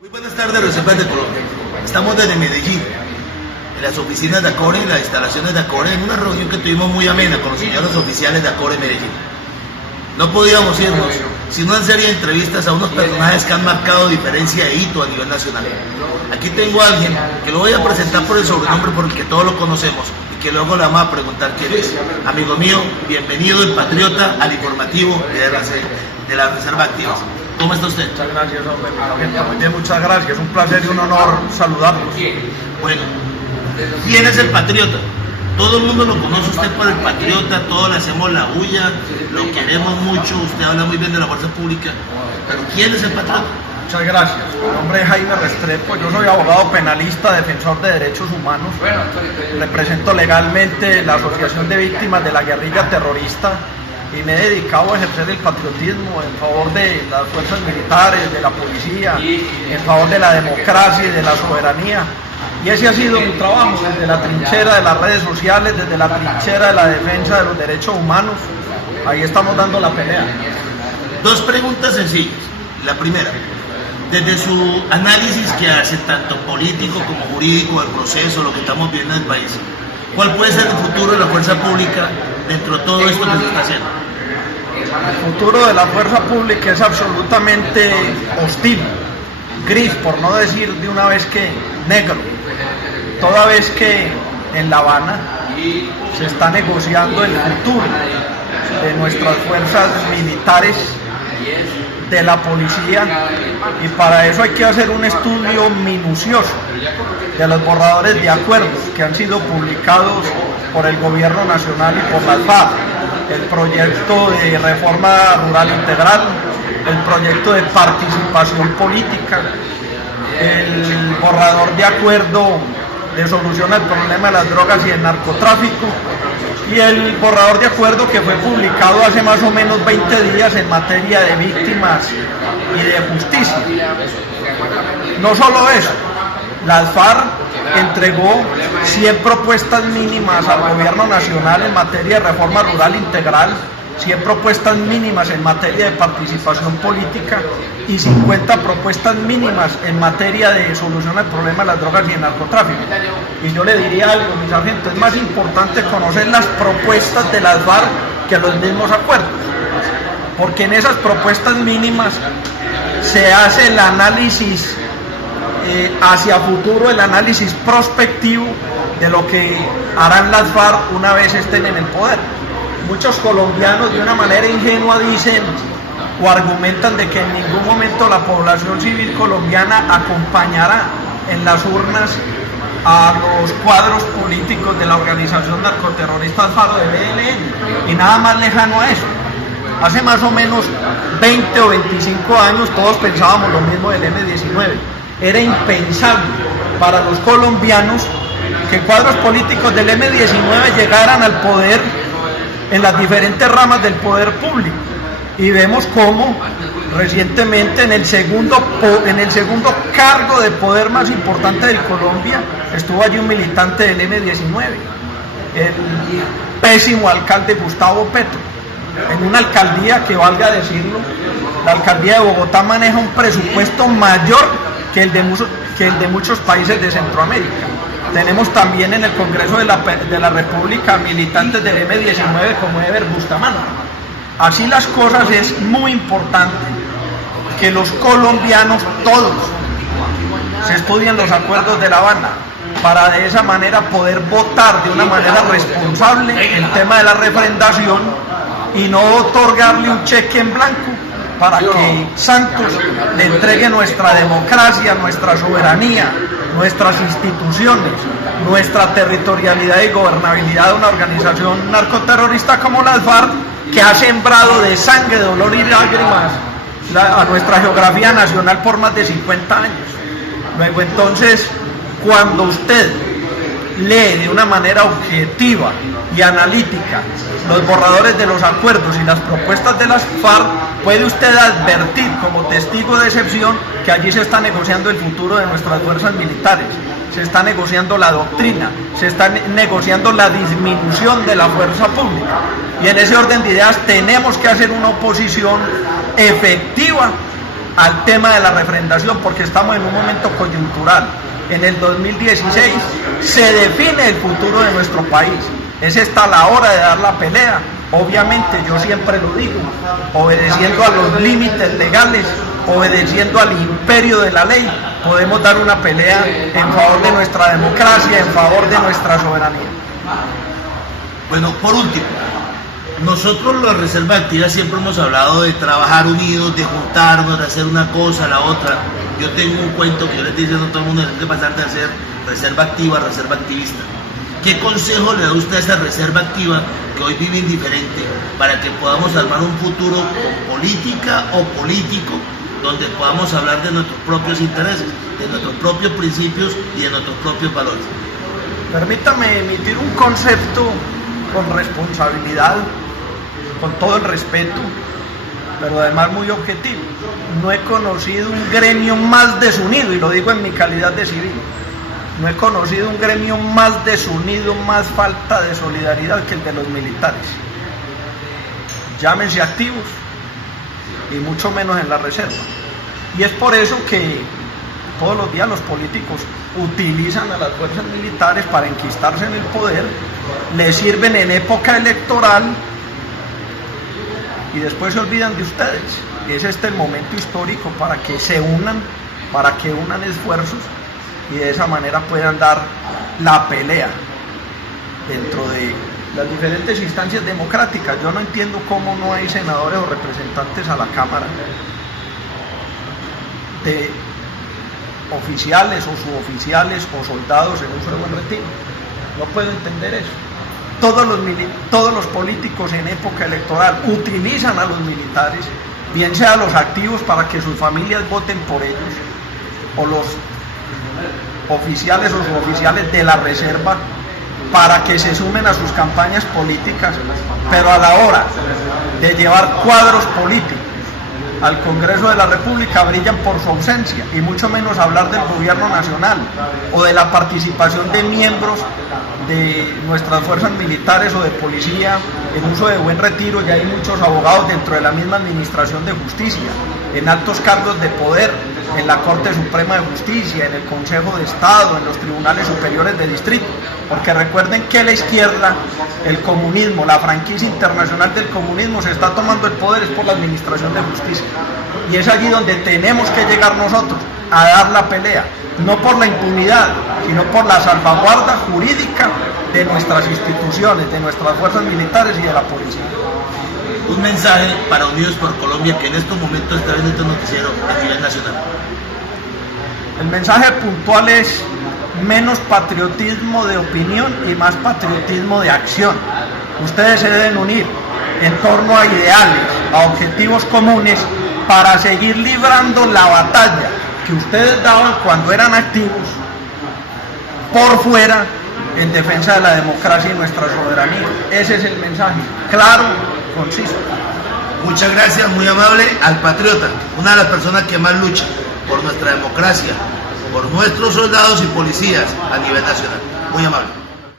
Muy buenas tardes, reservas de Colombia. Estamos desde Medellín, en las oficinas de ACORE, en las instalaciones de ACORE, en una reunión que tuvimos muy amena con los señores oficiales de ACORE Medellín. No podíamos irnos sin una serie de entrevistas a unos personajes que han marcado diferencia e hito a nivel nacional. Aquí tengo a alguien que lo voy a presentar por el sobrenombre por el que todos lo conocemos y que luego le vamos a preguntar quién es. Amigo mío, bienvenido el patriota al informativo de la Reserva Activas. ¿Cómo está usted? Muchas gracias, hombre. Muy bien, muchas gracias. Es un placer y un honor saludarlos. Bueno, ¿quién es el patriota? Todo el mundo lo conoce usted por el patriota, todos le hacemos la bulla, lo queremos mucho, usted habla muy bien de la fuerza pública, pero ¿quién es el patriota? Muchas gracias. Mi nombre es Jaime Restrepo, yo soy abogado penalista, defensor de derechos humanos. Represento legalmente la Asociación de Víctimas de la Guerrilla Terrorista y me he dedicado a ejercer el patriotismo en favor de las fuerzas militares, de la policía, en favor de la democracia y de la soberanía. Y ese ha sido mi trabajo, desde la trinchera de las redes sociales, desde la trinchera de la defensa de los derechos humanos. Ahí estamos dando la pelea. Dos preguntas sencillas. La primera, desde su análisis que hace tanto político como jurídico del proceso, lo que estamos viendo en el país, ¿cuál puede ser el futuro de la fuerza pública dentro de todo esto que se está haciendo? El futuro de la fuerza pública es absolutamente hostil, gris, por no decir de una vez que negro, toda vez que en La Habana se está negociando el futuro de nuestras fuerzas militares, de la policía, y para eso hay que hacer un estudio minucioso de los borradores de acuerdos que han sido publicados por el gobierno nacional y por las FARC, el proyecto de reforma rural integral, el proyecto de participación política, el borrador de acuerdo de solución al problema de las drogas y el narcotráfico, y el borrador de acuerdo que fue publicado hace más o menos 20 días en materia de víctimas y de justicia. No solo eso, las FARC entregó 100 propuestas mínimas al gobierno nacional en materia de reforma rural integral, 100 propuestas mínimas en materia de participación política y 50 propuestas mínimas en materia de solución al problema de las drogas y el narcotráfico. Y yo le diría algo, mi sargento, es más importante conocer las propuestas de las FARC que los mismos acuerdos, porque en esas propuestas mínimas se hace el análisis hacia futuro, el análisis prospectivo de lo que harán las FARC una vez estén en el poder. Muchos colombianos de una manera ingenua dicen o argumentan de que en ningún momento la población civil colombiana acompañará en las urnas a los cuadros políticos de la organización narcoterrorista FARC del ELN, y nada más lejano a eso. Hace más o menos 20 o 25 años todos pensábamos lo mismo del M-19. Era impensable para los colombianos que cuadros políticos del M-19 llegaran al poder en las diferentes ramas del poder público, y vemos cómo recientemente en el segundo cargo de poder más importante de Colombia estuvo allí un militante del M-19, el pésimo alcalde Gustavo Petro, en una alcaldía que, valga decirlo, la alcaldía de Bogotá maneja un presupuesto mayor que el de muchos países de Centroamérica. Tenemos también en el Congreso de la República militantes del M-19 como Ever Bustamante. Así las cosas, es muy importante que los colombianos todos se estudien los acuerdos de La Habana para de esa manera poder votar de una manera responsable el tema de la refrendación y no otorgarle un cheque en blanco para que Santos le entregue nuestra democracia, nuestra soberanía, nuestras instituciones, nuestra territorialidad y gobernabilidad a una organización narcoterrorista como las FARC, que ha sembrado de sangre, dolor y lágrimas a nuestra geografía nacional por más de 50 años. Luego, entonces, cuando usted lee de una manera objetiva y analítica los borradores de los acuerdos y las propuestas de las FARC, puede usted advertir como testigo de excepción que allí se está negociando el futuro de nuestras fuerzas militares, se está negociando la doctrina, se está negociando la disminución de la fuerza pública, y en ese orden de ideas tenemos que hacer una oposición efectiva al tema de la refrendación, porque estamos en un momento coyuntural. En el 2016 se define el futuro de nuestro país. Es esta la hora de dar la pelea. Obviamente, yo siempre lo digo, obedeciendo a los límites legales, obedeciendo al imperio de la ley, podemos dar una pelea en favor de nuestra democracia, en favor de nuestra soberanía. Bueno, por último, nosotros los Reserva Activa siempre hemos hablado de trabajar unidos, de juntarnos, de hacer una cosa, la otra. Yo tengo un cuento que yo les estoy diciendo a todo el mundo, de pasar de hacer Reserva Activa a Reserva Activista. ¿Qué consejo le da usted a esa Reserva Activa que hoy vive indiferente para que podamos armar un futuro con política o político donde podamos hablar de nuestros propios intereses, de nuestros propios principios y de nuestros propios valores? Permítame emitir un concepto con responsabilidad, con todo el respeto, pero además muy objetivo. No he conocido un gremio más desunido, y lo digo en mi calidad de civil. No he conocido un gremio más desunido, más falta de solidaridad que el de los militares. Llámense activos y mucho menos en la reserva. Y es por eso que todos los días los políticos utilizan a las fuerzas militares para enquistarse en el poder, les sirven en época electoral y después se olvidan de ustedes. Es este el momento histórico para que se unan, para que unan esfuerzos y de esa manera puedan dar la pelea dentro de las diferentes instancias democráticas. Yo no entiendo cómo no hay senadores o representantes a la Cámara de oficiales o suboficiales o soldados en uso de buen retiro. No puedo entender eso. Todos los políticos en época electoral utilizan a los militares, bien sea los activos para que sus familias voten por ellos, o los oficiales o suboficiales de la reserva para que se sumen a sus campañas políticas, pero a la hora de llevar cuadros políticos al Congreso de la República brillan por su ausencia, y mucho menos hablar del gobierno nacional o de la participación de miembros de nuestras fuerzas militares o de policía en uso de buen retiro. Ya hay muchos abogados dentro de la misma administración de justicia, en altos cargos de poder, en la Corte Suprema de Justicia, en el Consejo de Estado, en los tribunales superiores de distrito, porque recuerden que la izquierda, el comunismo, la franquicia internacional del comunismo se está tomando el poder, es por la administración de justicia, y es allí donde tenemos que llegar nosotros a dar la pelea, no por la impunidad, sino por la salvaguarda jurídica de nuestras instituciones, de nuestras fuerzas militares y de la policía. Un mensaje para Unidos por Colombia, que en estos momentos está viendo este noticiero a nivel nacional. El mensaje puntual es menos patriotismo de opinión y más patriotismo de acción. Ustedes se deben unir en torno a ideales, a objetivos comunes, para seguir librando la batalla que ustedes daban cuando eran activos por fuera en defensa de la democracia y nuestra soberanía. Ese es el mensaje, claro, conciso. Muchas gracias, muy amable, al patriota, una de las personas que más lucha por nuestra democracia, por nuestros soldados y policías a nivel nacional. Muy amable.